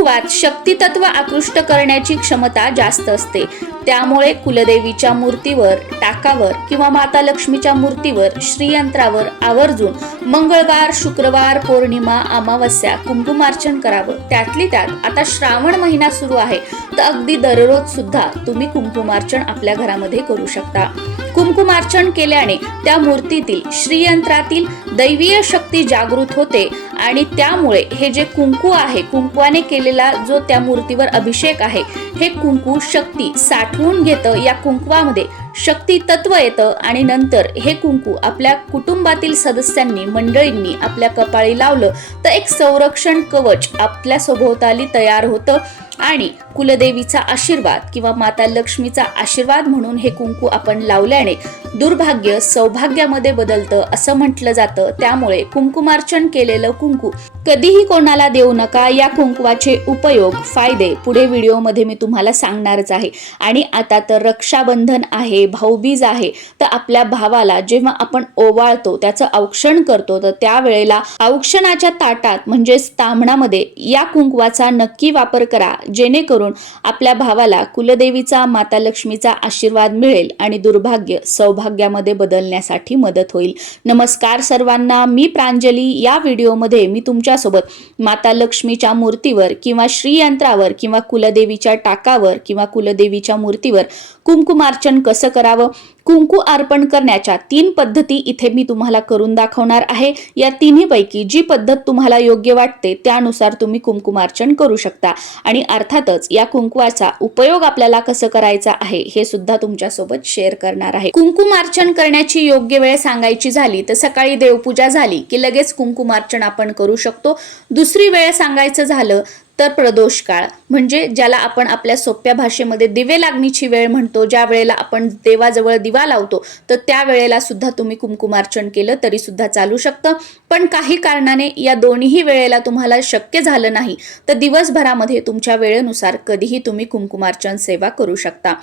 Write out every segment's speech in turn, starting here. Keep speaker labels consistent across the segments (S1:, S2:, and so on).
S1: कुंकुवात शक्तितत्व आकृष्ट करण्याची क्षमता जास्त असते. त्यामुळे कुलदेवीच्या मूर्तीवर टाकावर किंवा माता लक्ष्मीच्या मूर्तीवर श्रीयंत्रावर आवर्जून मंगळवार शुक्रवार पौर्णिमा अमावस्या कुंकुमार्चन करावं. त्यातली त्यात आता श्रावण महिना सुरू आहे. तर अगदी दररोज सुद्धा तुम्ही कुंकुमार्चन आपल्या घरामध्ये करू शकता. कुंकुमार्चन केल्याने त्या मूर्तीतील श्रीयंत्रातील दैवीय शक्ती जागृत होते आणि त्यामुळे हे जे कुंकू आहे कुंकुवाने केलेला जो त्या मूर्तीवर अभिषेक आहे हे कुंकू शक्ती साठवून घेतं या कुंकवामध्ये शक्ती तत्व येतं आणि नंतर हे कुंकू आपल्या कुटुंबातील सदस्यांनी मंडळींनी आपल्या कपाळी लावलं तर एक संरक्षण कवच आपल्या सभोवताली तयार होतं. आणि कुलदेवीचा आशीर्वाद किंवा माता लक्ष्मीचा आशीर्वाद म्हणून हे कुंकू आपण लावल्याने दुर्भाग्य सौभाग्यामध्ये बदलतं असं म्हटलं जातं. त्यामुळे कुंकुमार्चन केलेलं कुंकू कधीही कोणाला देऊ नका. या कुंकवाचे उपयोग फायदे पुढे व्हिडिओमध्ये मी तुम्हाला सांगणारच आहे. आणि आता तर रक्षाबंधन आहे भाऊबीज आहे तर आपल्या भावाला जेव्हा आपण ओवाळतो त्याचं औक्षण करतो तर त्यावेळेला औक्षणाच्या ताटात म्हणजेच तांबणामध्ये या कुंकवाचा नक्की वापर करा. जेणेकरून आपल्या भावाला कुलदेवीचा माता लक्ष्मीचा आशीर्वाद मिळेल आणि दुर्भाग्य सौभाग्यामध्ये बदलण्यासाठी मदत होईल. नमस्कार सर्वांना मी प्रांजली. या व्हिडिओमध्ये मी तुमच्यासोबत माता लक्ष्मीच्या मूर्तीवर किंवा श्रीयंत्रावर किंवा कुलदेवीच्या टाकावर किंवा कुलदेवीच्या मूर्तीवर कुंकुमार्चन कसं करावं कुंकू अर्पण करण्याच्या तीन पद्धती इथे मी तुम्हाला करून दाखवणार आहे. या तिन्हीपैकी जी पद्धत तुम्हाला योग्य वाटते त्यानुसार तुम्ही कुंकुमार्चन करू शकता. आणि अर्थातच या कुंकुवाचा उपयोग आपल्याला कसं करायचा आहे हे सुद्धा तुमच्यासोबत शेअर करणार आहे. कुंकुमार्चन करण्याची योग्य वेळ सांगायची झाली तर सकाळी देवपूजा झाली की लगेच कुंकुमार्चन आपण करू शकतो. दुसरी वेळ सांगायचं झालं तर प्रदोष काळ. म्हणजे ज्याला आपण आपल्या सोप्या भाषेमध्ये दिवे लागणीची वेळ म्हणतो ज्या वेळेला आपण देवाजवळ दिवा लावतो तर त्या वेळेला सुद्धा तुम्ही कुमकुमार्चन केलं तरी सुद्धा चालू शकतं. पण काही कारणाने या दोन्ही वेळेला तुम्हाला शक्य झालं नाही तर दिवसभरामध्ये तुमच्या वेळेनुसार कधीही तुम्ही कुमकुमार्चन सेवा करू शकता.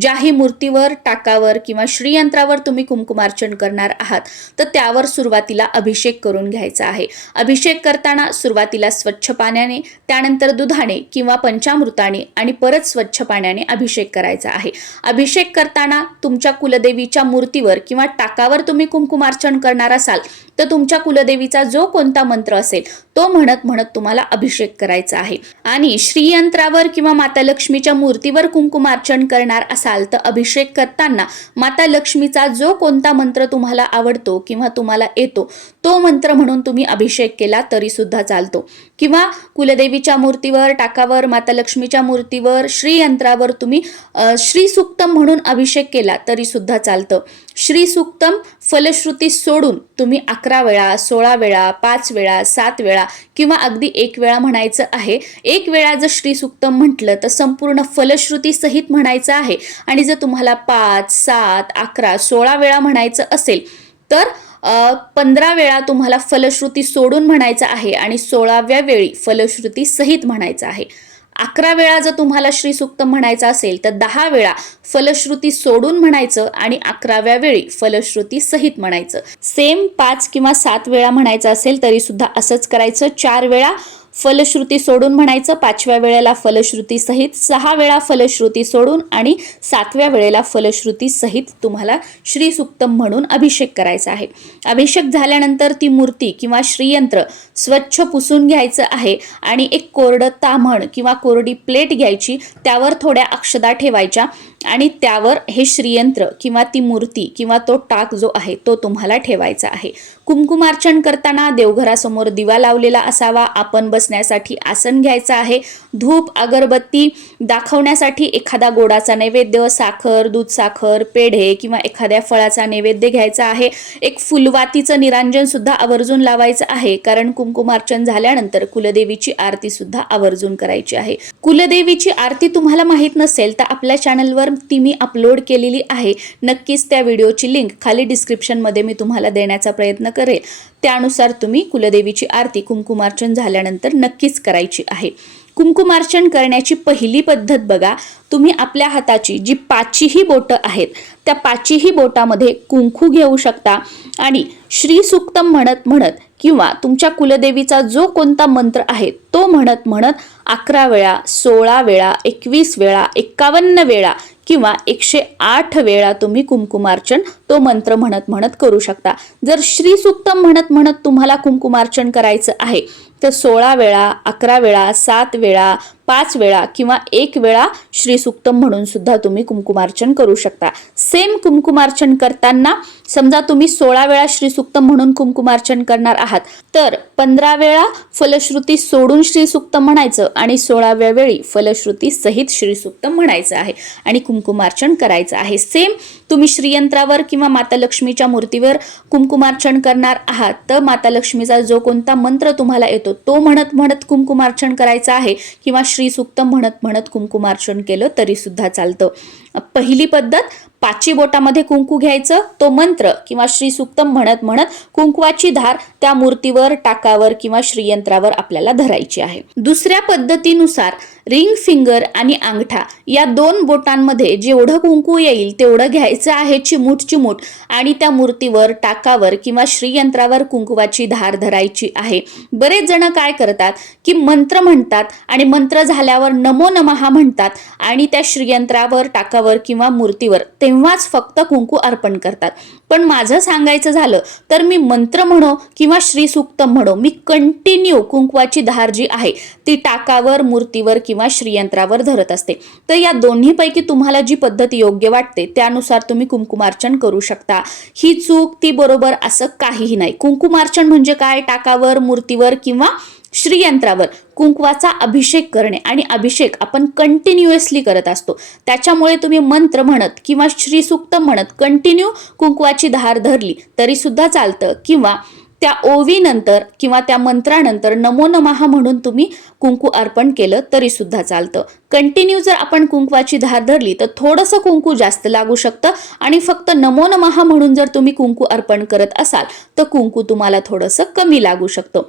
S1: ज्याही मूर्तीवर टाकावर किंवा श्रीयंत्रावर तुम्ही कुमकुमार्चन करणार आहात तर त्यावर सुरुवातीला अभिषेक करून घ्यायचा आहे. अभिषेक करताना सुरुवातीला स्वच्छ पाण्याने त्यानंतर दुधाने किंवा पंचामृताने आणि परत स्वच्छ पाण्याने अभिषेक करायचा आहे. अभिषेक करताना तुमच्या कुलदेवीच्या मूर्तीवर किंवा टाकावर तुम्ही कुंकुमार्चन करणार असाल तर तुमच्या कुलदेवीचा जो कोणता मंत्र असेल तो म्हणत म्हणत तुम्हाला अभिषेक करायचा आहे. आणि श्रीयंत्रावर किंवा माता लक्ष्मीच्या मूर्तीवर कुंकुमार्चन करणार असाल तर अभिषेक करताना माता लक्ष्मीचा जो कोणता मंत्र तुम्हाला आवडतो किंवा तुम्हाला येतो तो मंत्र म्हणून तुम्ही अभिषेक केला तरी सुद्धा चालतो. किंवा कुलदेवीच्या मूर्तीवर टाकावर माता लक्ष्मीच्या मूर्तीवर श्रीयंत्रावर तुम्ही अ, श्रीसुक्तम म्हणून अभिषेक केला तरी सुद्धा चालतं. श्रीसुक्तम फलश्रुती सोडून तुम्ही अकरा वेळा सोळा वेळा पाच वेळा सात वेळा किंवा अगदी एक वेळा म्हणायचं आहे. एक वेळा जर श्रीसुक्तम म्हटलं तर संपूर्ण फलश्रुती सहित म्हणायचं आहे. आणि जर तुम्हाला पाच सात अकरा सोळा वेळा म्हणायचं असेल तर पंधरा वेळा तुम्हाला फलश्रुती सोडून म्हणायचं आहे आणि सोळाव्या वेळी फलश्रुती सहित म्हणायचं आहे. अकरा वेळा जर तुम्हाला श्रीसुक्त म्हणायचं असेल तर दहा वेळा फलश्रुती सोडून म्हणायचं आणि अकराव्या वेळी फलश्रुती सहित म्हणायचं. सेम पाच किंवा सात वेळा म्हणायचं असेल तरी सुद्धा असंच करायचं. चार वेळा फलश्रुती सोडून म्हणायचं. पाचव्या वेळेला फलश्रुती सहित सहा वेळा फलश्रुती सोडून आणि सातव्या वेळेला फलश्रुती सहित तुम्हाला श्रीसुक्तम म्हणून अभिषेक करायचा आहे. अभिषेक झाल्यानंतर ती मूर्ती किंवा श्रीयंत्र स्वच्छ पुसून घ्यायचं आहे आणि एक कोरडं ताम्हण किंवा कोरडी प्लेट घ्यायची त्यावर थोड्या अक्षदा ठेवायच्या आणि त्यावर हे श्रीयंत्र किंवा ती मूर्ती किंवा तो टाक जो आहे तो तुम्हाला ठेवायचा आहे. कुंकुमार्चन करताना देवघरासमोर दिवा लावलेला असावा. आपण बसण्यासाठी आसन घ्यायचं आहे. धूप अगरबत्ती दाखवण्यासाठी एखादा गोडाचा नैवेद्य साखर दूध साखर पेढे किंवा एखाद्या फळाचा नैवेद्य घ्यायचा आहे. एक फुलवातीचं निरांजन सुद्धा आवर्जून लावायचं आहे. कारण कुंकुमार्चन झाल्यानंतर कुलदेवीची आरती सुद्धा आवर्जून करायची आहे. कुलदेवीची आरती तुम्हाला माहीत नसेल तर आपल्या चॅनलवर ती मी अपलोड केलेली आहे. नक्कीच त्या व्हिडिओची लिंक खाली डिस्क्रिप्शनमध्ये मी तुम्हाला देण्याचा प्रयत्न करेल. त्यानुसार तुम्ही कुलदेवीची आरती कुंकुमार्चन झाल्यानंतर नक्कीच करायची आहे. कुंकुमार्चन करण्याची पहिली पद्धत बघा. तुम्ही आपल्या हाताची जी पाचीही बोटं आहेत त्या पाचीही बोटामध्ये कुंकू घेऊ शकता आणि श्री सुक्तम म्हणत म्हणत किंवा तुमच्या कुलदेवीचा जो कोणता मंत्र आहे तो म्हणत म्हणत अकरा वेळा सोळा वेळा एकवीस वेळा एक्कावन्न वेळा किंवा एकशे आठ वेळा तुम्ही कुंकुमार्चन तो मंत्र म्हणत म्हणत करू शकता. जर श्री सुक्तम म्हणत म्हणत तुम्हाला कुंकुमार्चन करायचं आहे तर सोळा वेळा अकरा वेळा सात वेळा पाच वेळा किंवा एक वेळा श्रीसुक्तम म्हणून सुद्धा तुम्ही कुंकुमार्चन करू शकता. सेम कुंकुमार्चन करताना समजा तुम्ही सोळा वेळा श्रीसुक्तम म्हणून कुंकुमार्चन करणार आहात तर पंधरा वेळा फलश्रुती सोडून श्रीसुक्तम म्हणायचं आणि सोळाव्या वेळी फलश्रुती सहित श्रीसुक्तम म्हणायचं आहे आणि कुंकुमार्चन करायचं आहे. सेम तुम्ही श्रीयंत्रावर किंवा माता लक्ष्मीच्या मूर्तीवर कुंकुमार्चन करणार आहात तर माता लक्ष्मीचा जो कोणता मंत्र तुम्हाला येतो तो म्हणत म्हणत कुंकुमार्चन करायचं आहे किंवा श्री सुक्त म्हणत म्हणत कुंकुमार्चन केलं तरी सुद्धा चालतं. पहिली पद्धत पाची बोटामध्ये कुंकू घ्यायचं. तो मंत्र किंवा श्री सुक्तम म्हणत म्हणत कुंकवाची धार त्या मूर्तीवर टाकावर किंवा श्रीयंत्रावर आपल्याला धरायची आहे. दुसऱ्या पद्धतीनुसार रिंग फिंगर आणि अंगठा या दोन बोटांमध्ये जेवढं कुंकू येईल तेवढं घ्यायचं आहे चिमूट चिमूट आणि त्या मूर्तीवर टाकावर किंवा श्रीयंत्रावर कुंकुवाची धार धरायची आहे. बरेच जण काय करतात की मंत्र म्हणतात आणि मंत्र झाल्यावर नमो नमहा म्हणतात आणि त्या श्रीयंत्रावर टाकावर किंवा मूर्तीवर तेव्हाच फक्त कुंकू अर्पण करतात. पण माझं सांगायचं झालं तर मी मंत्र म्हणो किंवा श्रीसूक्त म्हणो मी कंटिन्यू कुंकवाची धार जी आहे ती टाकावर मूर्तीवर किंवा श्रीयंत्रावर धरत असते. तर या दोन्हीपैकी तुम्हाला जी पद्धत योग्य वाटते त्यानुसार तुम्ही कुंकुमार्चन करू शकता. ही चूक ती बरोबर असं काहीही नाही. कुंकुमार्चन म्हणजे काय? टाकावर मूर्तीवर किंवा श्रीयंत्रावर कुंकवाचा अभिषेक करणे आणि अभिषेक आपण कंटिन्युअसली करत असतो. त्याच्यामुळे तुम्ही मंत्र म्हणत किंवा श्रीसुक्त म्हणत कंटिन्यू कुंकवाची धार धरली तरी सुद्धा चालतं. किंवा त्या ओवीनंतर किंवा त्या मंत्रानंतर नमो नमहा म्हणून तुम्ही कुंकू अर्पण केलं तरी सुद्धा चालतं. कंटिन्यू जर आपण कुंकवाची धार धरली तर थोडंसं कुंकू जास्त लागू शकतं. आणि फक्त नमो नमहा म्हणून जर तुम्ही कुंकू अर्पण करत असाल तर कुंकू तुम्हाला थोडंसं कमी लागू शकतं.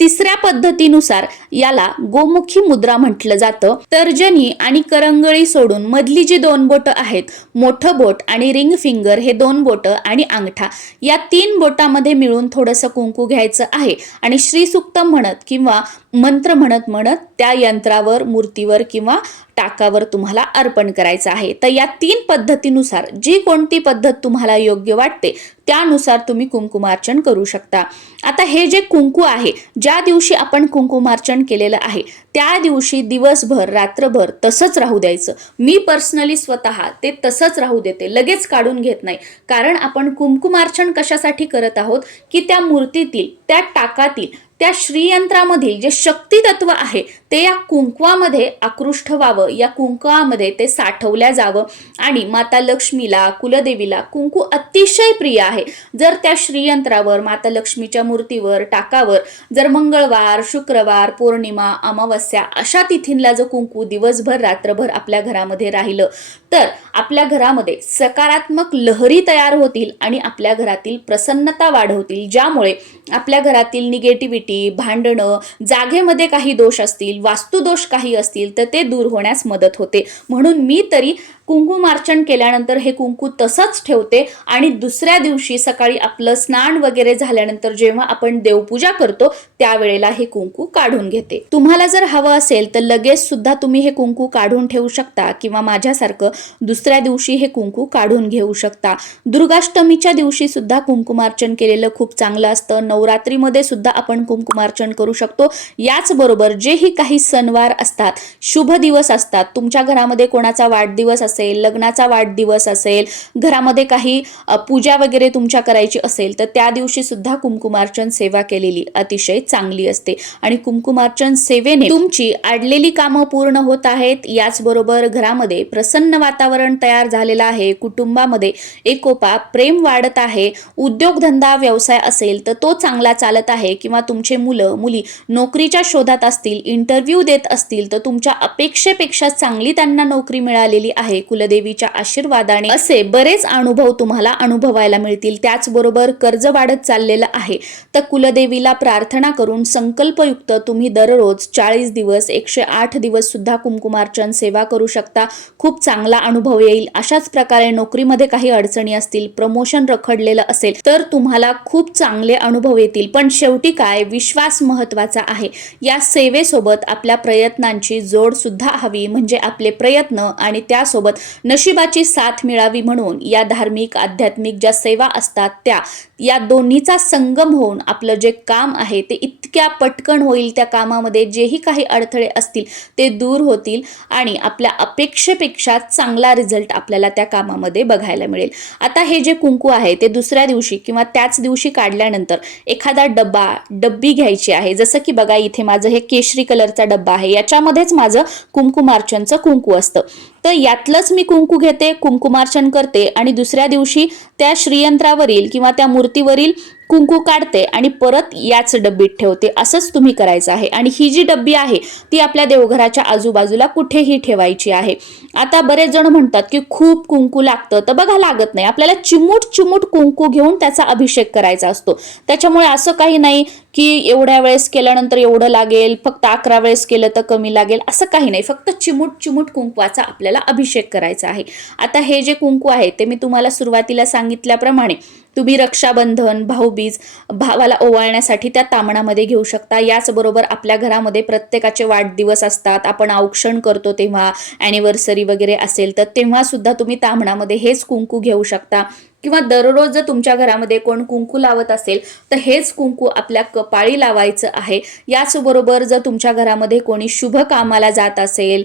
S1: तिसऱ्या पद्धतीनुसार याला गोमुखी मुद्रा म्हटलं जातं. तर्जनी आणि करंगळी सोडून मधली जी दोन बोटं आहेत मोठं बोट आणि रिंग फिंगर हे दोन बोटं आणि अंगठा या तीन बोटामध्ये मिळून थोडंसं कुंकू घ्यायचं आहे. आणि श्रीसुक्त म्हणत किंवा मंत्र म्हणत म्हणत त्या यंत्रावर मूर्तीवर किंवा टाकावर तुम्हाला अर्पण करायचं आहे. तर या तीन पद्धतीनुसार जी कोणती पद्धत तुम्हाला योग्य वाटते त्यानुसार तुम्ही कुंकुमार्चन करू शकता. आता हे जे कुंकू आहे ज्या दिवशी आपण कुंकुमार्चन केलेलं आहे त्या दिवशी दिवसभर रात्रभर तसंच राहू द्यायचं. मी पर्सनली स्वतः ते तसंच राहू देते लगेच काढून घेत नाही. कारण आपण कुंकुमार्चन कशासाठी करत आहोत की त्या मूर्तीतील त्या टाकातील त्या श्रीयंत्रामधील जे शक्ती तत्व आहे ते या कुंकवामध्ये आकृष्ट व्हावं. या कुंकवामध्ये ते साठवल्या जावं. आणि माता लक्ष्मीला कुलदेवीला कुंकू अतिशय प्रिय आहे. जर त्या श्रीयंत्रावर माता लक्ष्मीच्या मूर्तीवर टाकावर जर मंगळवार शुक्रवार पौर्णिमा अमावस्या अशा तिथींला जर कुंकू दिवसभर रात्रभर आपल्या घरामध्ये राहिलं तर आपल्या घरामध्ये सकारात्मक लहरी तयार होतील आणि आपल्या घरातील प्रसन्नता वाढवतील. ज्यामुळे आपल्या घरातील निगेटिव्हिटी भांडणं जागेमध्ये काही दोष असतील वास्तुदोष काही असतील तर ते दूर होण्यास मदत होते. म्हणून मी तरी कुंकुमार्चन केल्यानंतर हे कुंकू तसंच ठेवते आणि दुसऱ्या दिवशी सकाळी आपलं स्नान वगैरे झाल्यानंतर जेव्हा आपण देवपूजा करतो त्यावेळेला हे कुंकू काढून घेते. तुम्हाला जर हवं असेल तर लगेच सुद्धा तुम्ही हे कुंकू काढून ठेवू शकता किंवा माझ्यासारखं दुसऱ्या दिवशी हे कुंकू काढून घेऊ शकता. दुर्गाष्टमीच्या दिवशी सुद्धा कुंकुमार्चन केलेलं खूप चांगलं असतं. नवरात्रीमध्ये सुद्धा आपण कुंकुमार्चन करू शकतो. याचबरोबर जेही काही सणवार असतात शुभ दिवस असतात तुमच्या घरामध्ये कोणाचा वाढदिवस असेल लग्नाचा वाढदिवस असेल घरामध्ये काही पूजा वगैरे तुमच्या करायची असेल तर त्या दिवशी सुद्धा कुंकुमार्चन सेवा केलेली अतिशय चांगली असते. आणि कुंकुमार्चन सेवेने तुमची आडलेली कामं पूर्ण होत आहेत. याचबरोबर घरामध्ये प्रसन्न वातावरण तयार झालेलं आहे. कुटुंबामध्ये एकोपा प्रेम वाढत आहे. उद्योगधंदा व्यवसाय असेल तर तो चांगला चालत आहे. किंवा तुमचे मुलं मुली नोकरीच्या शोधात असतील इंटरव्ह्यू देत असतील तर तुमच्या अपेक्षेपेक्षा चांगली त्यांना नोकरी मिळालेली आहे. कुलदेवीच्या आशीर्वादाने असे बरेच अनुभव तुम्हाला अनुभवायला मिळतील. त्याचबरोबर कर्ज वाढत चाललेलं आहे. तर कुलदेवीला प्रार्थना करून संकल्पयुक्त तुम्ही दररोज चाळीस दिवस एकशे आठ दिवस सुद्धा कुमकुमार्चन सेवा करू शकता. खूप चांगला अनुभव येईल. अशाच प्रकारे नोकरीमध्ये काही अडचणी असतील प्रमोशन रखडलेलं असेल तर तुम्हाला खूप चांगले अनुभव येतील. पण शेवटी काय? विश्वास महत्त्वाचा आहे. या सेवेसोबत आपल्या प्रयत्नांची जोड सुद्धा हवी. म्हणजे आपले प्रयत्न आणि त्यासोबत नशिबाची साथ मिळावी म्हणून या धार्मिक आध्यात्मिक ज्या सेवा असतात त्या या दोन्हीचा संगम होऊन आपलं जे काम आहे ते इतक्या पटकन होईल त्या कामामध्ये जेही काही अडथळे असतील ते दूर होतील आणि आपल्या अपेक्षेपेक्षा चांगला रिझल्ट आपल्याला त्या कामामध्ये बघायला मिळेल. आता हे जे कुंकू आहे ते दुसऱ्या दिवशी किंवा त्याच दिवशी काढल्यानंतर एखादा डब्बा डब्बी घ्यायची आहे. जसं की बघा इथे माझं हे केशरी कलरचा डब्बा आहे. याच्यामध्येच माझं कुंकुमार्चनचं कुंकू असतं. तर यातलंच मी कुंकू घेते कुंकुमार्चन करते आणि दुसऱ्या दिवशी त्या श्रीयंत्रावरील किंवा त्या मूर्तीवरील कुंकू काढते आणि परत याच डब्बीत ठेवते. असंच तुम्ही करायचं आहे. आणि ही जी डब्बी आहे ती आपल्या देवघराच्या आजूबाजूला कुठेही ठेवायची आहे. आता बरेच जण म्हणतात की खूप कुंकू लागतं. तर बघा लागत नाही. आपल्याला चिमूट चिमूट कुंकू घेऊन त्याचा अभिषेक करायचा असतो. त्याच्यामुळे असं काही नाही की एवढ्या वेळेस केल्यानंतर एवढं लागेल फक्त अकरा वेळेस केलं तर कमी लागेल. असं काही नाही. फक्त चिमूट चिमूट कुंकवाचा आपल्याला अभिषेक करायचा आहे. आता हे जे कुंकू आहे ते मी तुम्हाला सुरुवातीला सांगितल्याप्रमाणे तुम्ही रक्षाबंधन भाऊबीज भावाला ओवाळण्यासाठी त्या तामणामध्ये घेऊ शकता. याचबरोबर आपल्या घरामध्ये प्रत्येकाचे वाढदिवस असतात. आपण औक्षण करतो तेव्हा ॲनिव्हर्सरी वगैरे असेल तर तेव्हा सुद्धा तुम्ही तामणामध्ये हेच कुंकू घेऊ शकता. किंवा दररोज जर तुमच्या घरामध्ये कोण कुंकू लावत असेल तर हेच कुंकू आपल्या कपाळी लावायचं आहे. याचबरोबर जर तुमच्या घरामध्ये कोणी शुभ कामाला जात असेल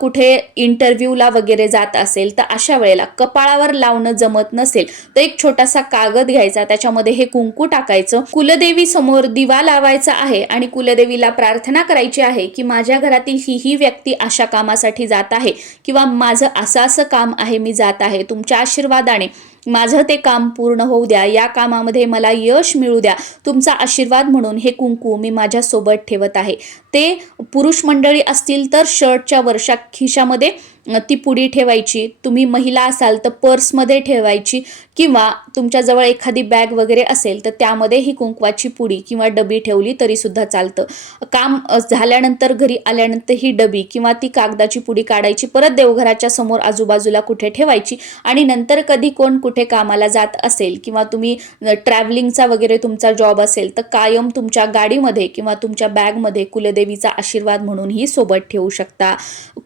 S1: कुठे इंटरव्ह्यूला वगैरे जात असेल तर अशा वेळेला कपाळावर लावणं जमत नसेल तर एक छोटासा कागद घ्यायचा त्याच्यामध्ये हे कुंकू टाकायचं. कुलदेवी समोर दिवा लावायचा आहे आणि कुलदेवीला प्रार्थना करायची आहे की माझ्या घरातील ही ही व्यक्ती अशा कामासाठी जात आहे किंवा माझं असं असं काम आहे मी जात आहे तुमच्या आशीर्वादाने माझं ते काम पूर्ण होऊ द्या. या कामामध्ये मला यश मिळू द्या. तुमचा आशीर्वाद म्हणून हे कुंकू मी माझ्यासोबत ठेवत आहे. ते पुरुष मंडळी असतील तर शर्टच्या वर्षा खिशामध्ये ती पुडी ठेवायची. तुम्ही महिला असाल तर पर्समध्ये ठेवायची. किंवा तुमच्याजवळ एखादी बॅग वगैरे असेल तर त्यामध्ये ही कुंकवाची पुडी किंवा डबी ठेवली तरी सुद्धा चालतं. काम झाल्यानंतर घरी आल्यानंतर ही डबी किंवा ती कागदाची पुडी काढायची. परत देवघराच्या समोर आजूबाजूला कुठे ठेवायची. आणि नंतर कधी कोण कुठे कामाला जात असेल किंवा तुम्ही ट्रॅव्हलिंगचा वगैरे तुमचा जॉब असेल तर कायम तुमच्या गाडीमध्ये किंवा तुमच्या बॅगमध्ये देवीचा आशीर्वाद म्हणूनही सोबत ठेवू शकता.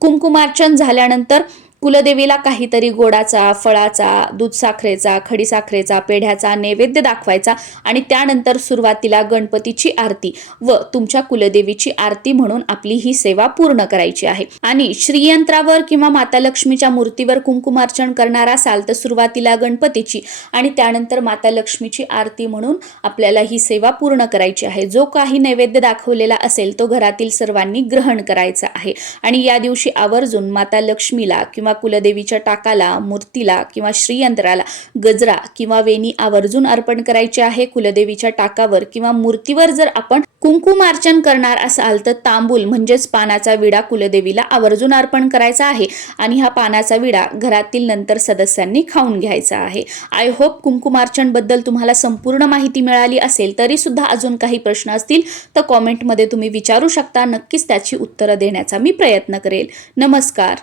S1: कुंकुमार्चन झाल्यानंतर कुलदेवीला काहीतरी गोडाचा फळाचा दूध साखरेचा खडीसाखरेचा पेढ्याचा नैवेद्य दाखवायचा आणि त्यानंतर सुरुवातीला गणपतीची आरती व तुमच्या कुलदेवीची आरती म्हणून आपली ही सेवा पूर्ण करायची आहे. आणि श्रीयंत्रावर किंवा माता लक्ष्मीच्या मूर्तीवर कुंकुमार्चन करणार असाल तर सुरुवातीला गणपतीची आणि त्यानंतर माता लक्ष्मीची आरती म्हणून आपल्याला ही सेवा पूर्ण करायची आहे. जो काही नैवेद्य दाखवलेला असेल तो घरातील सर्वांनी ग्रहण करायचा आहे. आणि या दिवशी आवर्जून माता लक्ष्मीला किंवा कुलदेवीच्या टाकाला मूर्तीला किंवा श्रीयंत्राला गजरा किंवा वेणी आवर्जून अर्पण करायचे आहे कुलदेवीच्या टाकावर किंवा मूर्तीवर जर आपण कुंकुमार्चन करणार असाल तर तांबूल म्हणजेच पानाचा विडा कुलदेवीला आवर्जून अर्पण करायचा आहे आणि हा पानाचा विडा घरातील नंतर सदस्यांनी खाऊन घ्यायचा आहे. आय होप कुंकुमार्चनबद्दल तुम्हाला संपूर्ण माहिती मिळाली असेल तरी सुद्धा अजून काही प्रश्न असतील तर कॉमेंटमध्ये तुम्ही विचारू शकता. नक्कीच त्याची उत्तरं देण्याचा मी प्रयत्न करेल. नमस्कार.